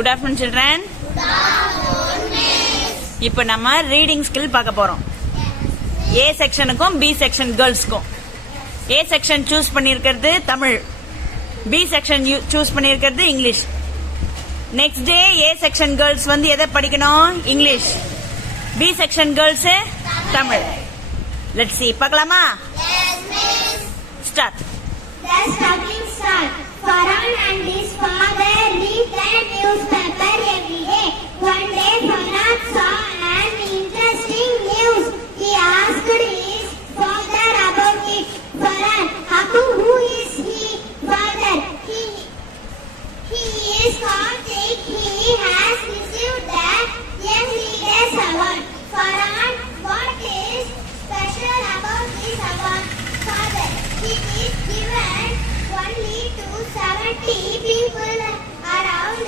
Good afternoon, children. இப்போ நம்ம reading skill பார்க்க போறோம். ஏ செக்ஷனுக்கும் பி செக்ஷன் கேர்ள்ஸ்க்கும். ஏ செக்ஷன் சூஸ் பண்ணியிருக்கிறது தமிழ், பி செக்ஷன் சூஸ் பண்ணியிருக்கிறது English. Next day A section girls வந்து எதை படிக்கணும்? இங்கிலீஷ். பி செக்ஷன் கேர்ள்ஸ் தமிழ். Let's see. பார்க்கலாமா? Start. Farhan and his father read the newspaper every day. One day Farhan saw an interesting news. He asked his father about it. Farhan, Abu, who is he? Father, he is Karthik. He has received the Young Leaders Award. Farhan, what is special about this award? Father, it is given only to 70 people around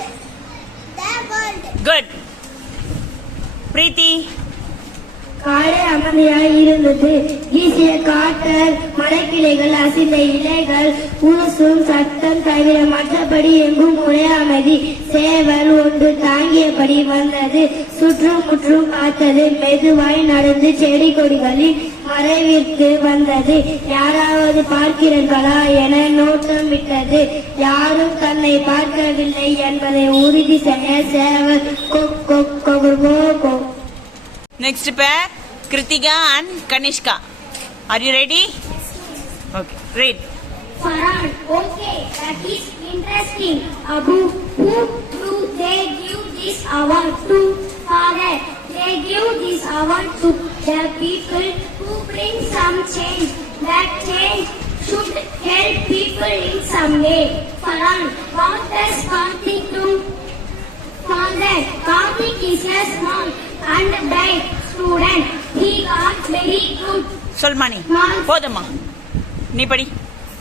the world. Good. Preeti. காடு அமைதியாய் இருந்தது. வீசிய காற்றல், மலைக்கிளைகள், அசைந்த இலைகள், உருசும் சத்தம் தவிர மற்றபடி எங்கும் ஒரே அமைதி. சேவல் ஒன்று தாங்கியபடி வந்தது. சுற்றும் முற்றும் பார்த்தது. மெதுவாய் நடந்து செடி கொடிகளில் மறைவிற்கு வந்தது. யாராவது பார்க்கிறார்களா என நோட்டம் விட்டது. யாரும் தன்னை பார்க்கவில்லை என்பதை உறுதி செய்ய சேவல் கொக் கொக் கொகர்வோ கொ. Next pair, Kritika and Kanishka. Are you ready? Okay, read. Farhan, okay, that is interesting. Abu, who do they give this award to? Father, they give this award to the people who bring some change. That change should help people in some way. Farhan, what does Karthik do? Father, Karthik is a small and bright student. He got very good. சொல்மணி போதுமா, நீ படி.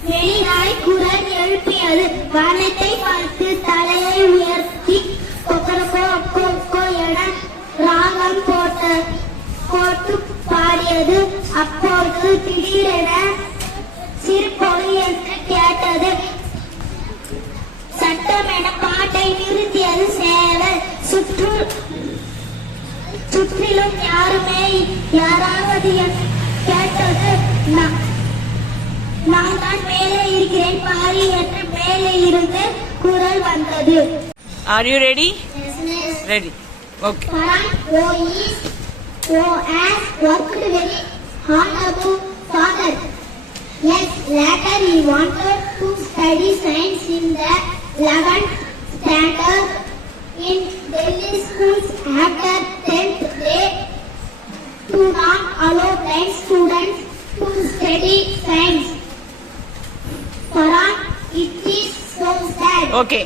வெளிநாய் குரல் எழுப்பியது. வானத்தை பார்த்து தலையை உயர்த்தி கொக்கரக்கோ கொக்கோ என ராகம் போட்டு பாடியது. அப்போது திடீரென சிறுபொழி என்று கேட்டது. சட்டமென பாட்டை நிறுத்தியது சேவல். சுற்றிலும் யாராவது கேட்டது. நான் தான் மேலே இருக்கிறேன் பாரி என்று மேலே இருந்து குரல் வந்தது. Are you ready? Ready. Okay. Farhan has worked very hard about father. Yes, later he wanted to study science in the 11th standard in Delhi schools. After 10th, they do not allow blind students to study science. Farhan, it is so sad. Okay.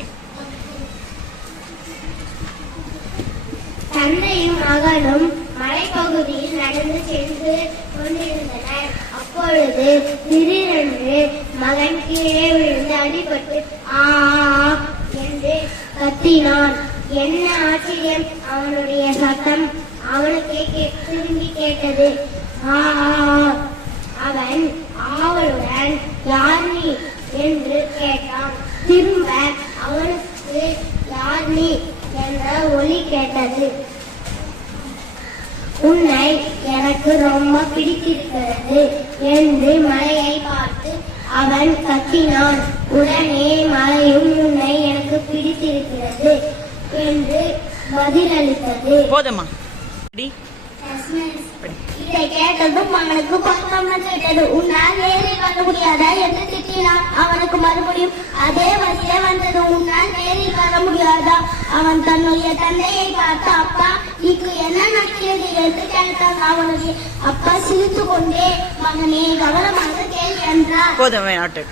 தந்தையும் மகனும் மலைப்பகுதியில் நடந்து சென்று கொண்டிருந்தனர். அப்பொழுது திடீரென்று மகன் கீழே விழுந்து அடிபட்டு ஆ என்று கத்தினான். என்ன ஆச்சரியம்! அவனுடைய சத்தம் அவனுக்கே திரும்பி கேட்டது. அவன் ஆவலுடன் யார் நீ என்று கேட்டான். திரும்ப அவனுக்கு யார் நீ என்ற ஒலி கேட்டது. உன்னை எனக்கு ரொம்ப பிடித்திருக்கிறது என்று மலையை பார்த்து அவன் கத்தினான். உடனே மலையும் உன்னை எனக்கு பிடித்திருக்கிறது என்று பதிலளித்தது. போதுமா, இதை கேட்டதும் அவனுக்கு பக்கம் கேட்டது. உன்னால் நேரில் வர முடியாதா என்று திட்டினான். அவனுக்கு மறுபடியும் அதே வழியே வந்தது. உன்னால் நேரில் வர முடியாதா? அவன் தன்னுடைய தந்தையை பார்த்து அப்பா இங்கு என்ன நடக்கிறது என்று கேட்டான். அவனுடைய அப்பா சிரித்து கொண்டே மகனே கவனமாக கேள் என்றார். போதும் வேணாட்டு.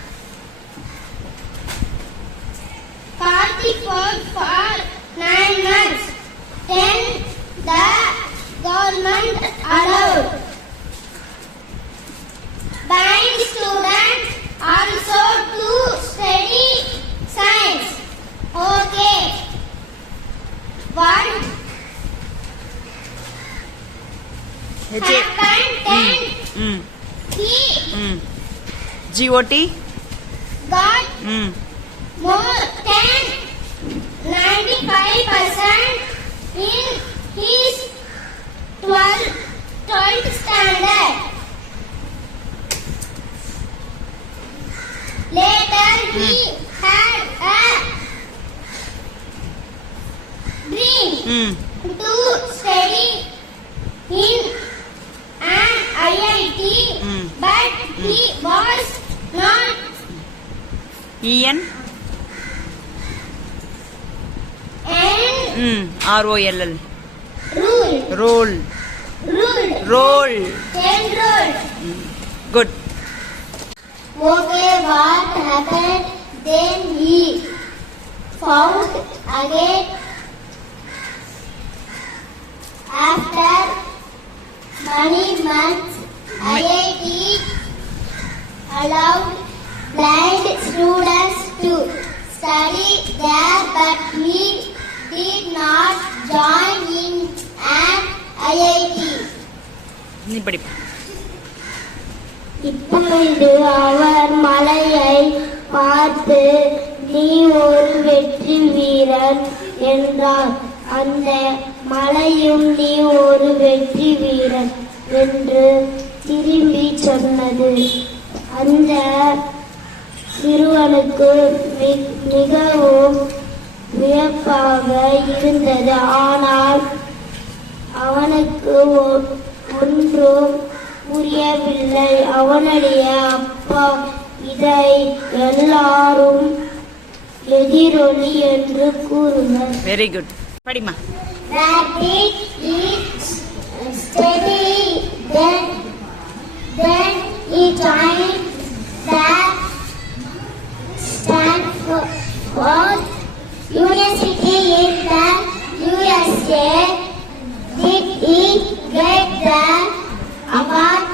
Karthik worked for 9 months. Then the government allowed blind students also to study science. Okay. What happened then? He GOT got more than 95% he had a dream to study in an IIT, but he was not EN ROLL ruled. roll Enrolled. good Okay, what happened? Then he found again. After many months, IIT allowed blind students to study there, but he did not join in an IIT. நீ படிப்பா இப்பொழுது அவர் மலையை பார்த்து நீ ஒரு வெற்றி வீரன் என்றார். அந்த மலையும் நீ ஒரு வெற்றி வீரன் என்று திரும்பி சொன்னது. அந்த சிறுவனுக்கு மிகவும் வியப்பாக இருந்தது. ஆனால் அவனுக்கு ஒன்றும் புரியவில்லை. அவனுடைய அப்பா இதை எல்லாரும் எதிரொலி என்று கூறுவர். வெரி குட் படிமா Rabbit is steady. Then he joined the Stanford University in the USA. Did he get the award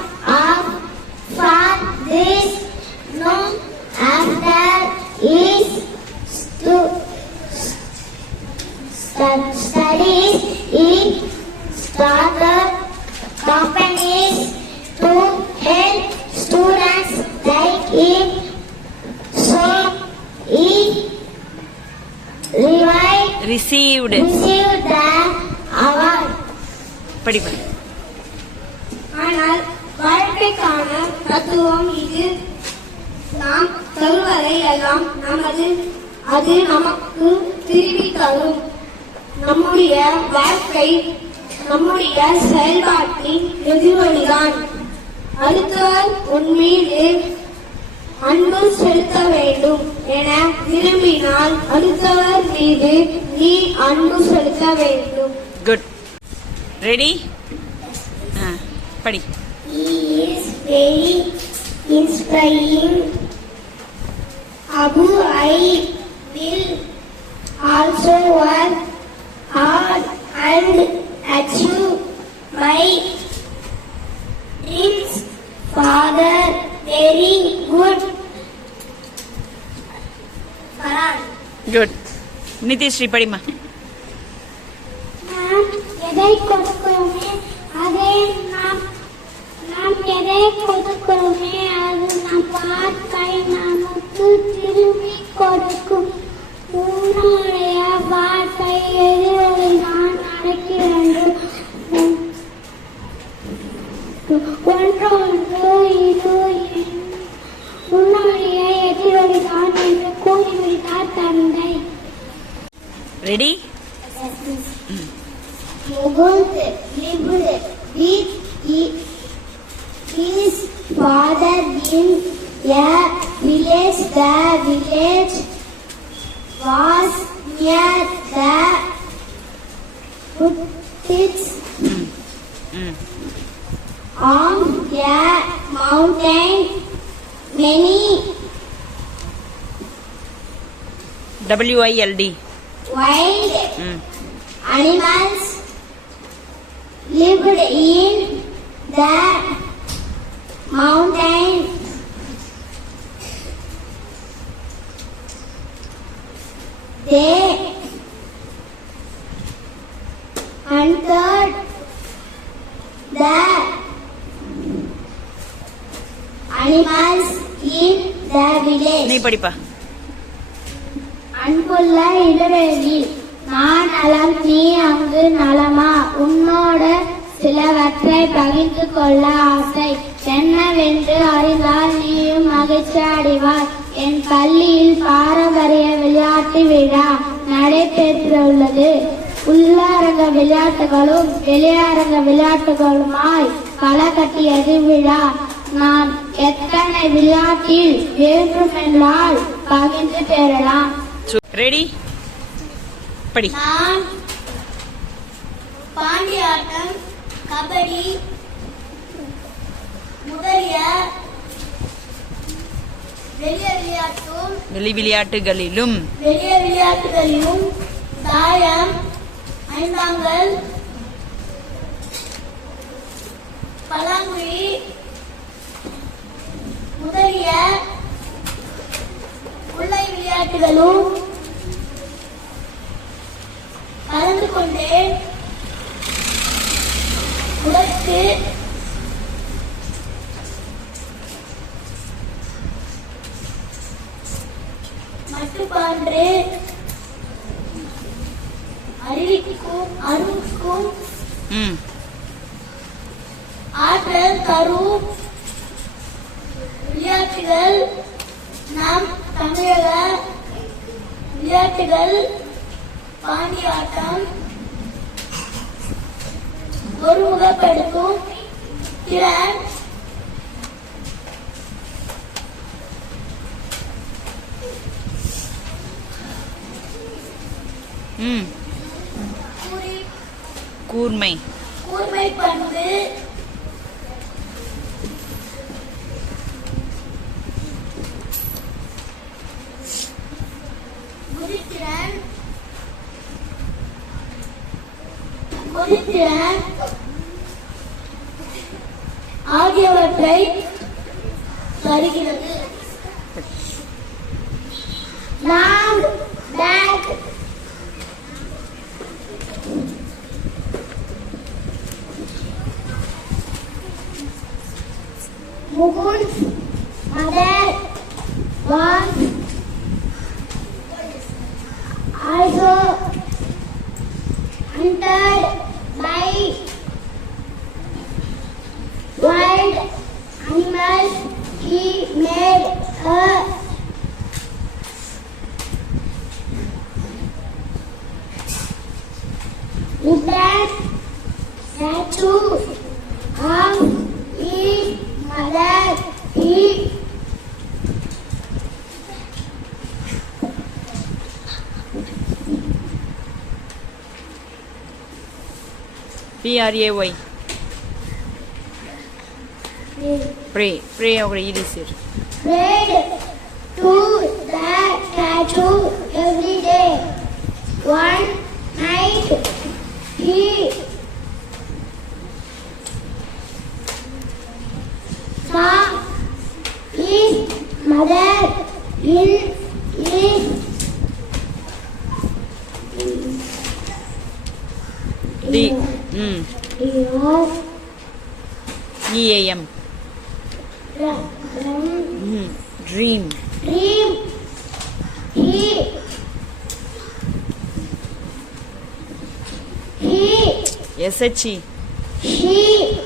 for this? No. After his studies, he started companies to help students like him. So he received the award. படிப்பா ஆனால் வாழ்க்கைக்கான தத்துவம் இது. நாம் தருவதை எல்லாம் அது நமக்கு திரும்பி தரும். நம்முடைய வாழ்க்கை நம்முடைய செயல்பாட்டின் எதிரொலிதான். அடுத்தவர் உன் மீது அன்பு செலுத்த வேண்டும் என விரும்பினால் அடுத்தவர் மீது நீ அன்பு செலுத்த வேண்டும். குட் ரெடி படி He is very inspiring. Abu, I will also work hard and achieve my dreams. Father, very good. Farhan. Good Nithishree படிமா நாம் எதை கொடுக்கிறோமே அதை நாம் எதை கொடுக்கிறோமே அது நம் வாழ்க்கை நமக்கு திரும்பி கொடுக்கும். உன்னுடைய வாழ்க்கை எதிரொலி தான் நடக்கிறது. ஒன்றொன்று இது உன்னுடைய எதிரொலி தான் என்று கூறிவிட்டார் தந்தை. Ready Mughal lived with his father in a village. The village was near the foothills on a mountain. Many WILD wild animals lived in the mountain. They hunted the animals in the village. நீ படிப்பா அன்புள்ள இளவேலி, நான் நலம், நீ அங்கு நலமா? உன்னோட சிலவற்றை பகிர்ந்து கொள்ள ஆசை. என்னவென்று அறிந்தால் நீயும் மகிழ்ச்சி அடைவாய் என் பள்ளியில் பாரம்பரிய விளையாட்டு விழா நடைபெற்றுள்ளது. உள்ளரங்க விளையாட்டுகளும் வெளியரங்க விளையாட்டுகளுமாய் களை கட்டியது விழா. நாம் எத்தனை விளையாட்டில் வேண்டுமென்றால் பகிர்ந்து பெறலாம். ரெடி படி. நான் பாண்டியாட்டம், கபடி முதலிய வெளி விளையாட்டுகளிலும் தாயம், ஐந்தாங்கல், பல்லாங்குழி முதலிய உள்ளை விளையாட்டுகளும் கலந்து கொண்டேன். உடற்கு மட்டுப்பான்று அறிவுக்கும் ஆற்றல் தரும் விளையாட்டுகள் நம் தமிழக விளையாட்டுகள். பாண்டியாட்டம் ஒருமுகப்படுத்தும் திறன், கூர்மை பண்பு, கொதித்திறன் ஆகியவற்றை தருகிறது. நாம் Mukun's mother was also hunted by wild animals. He made a wooden statue of his mother. He P-R-A-Y pray over Idisir. prayed to the statue every day. One night he saw his mother in his E-A-M dream. He S-H-E she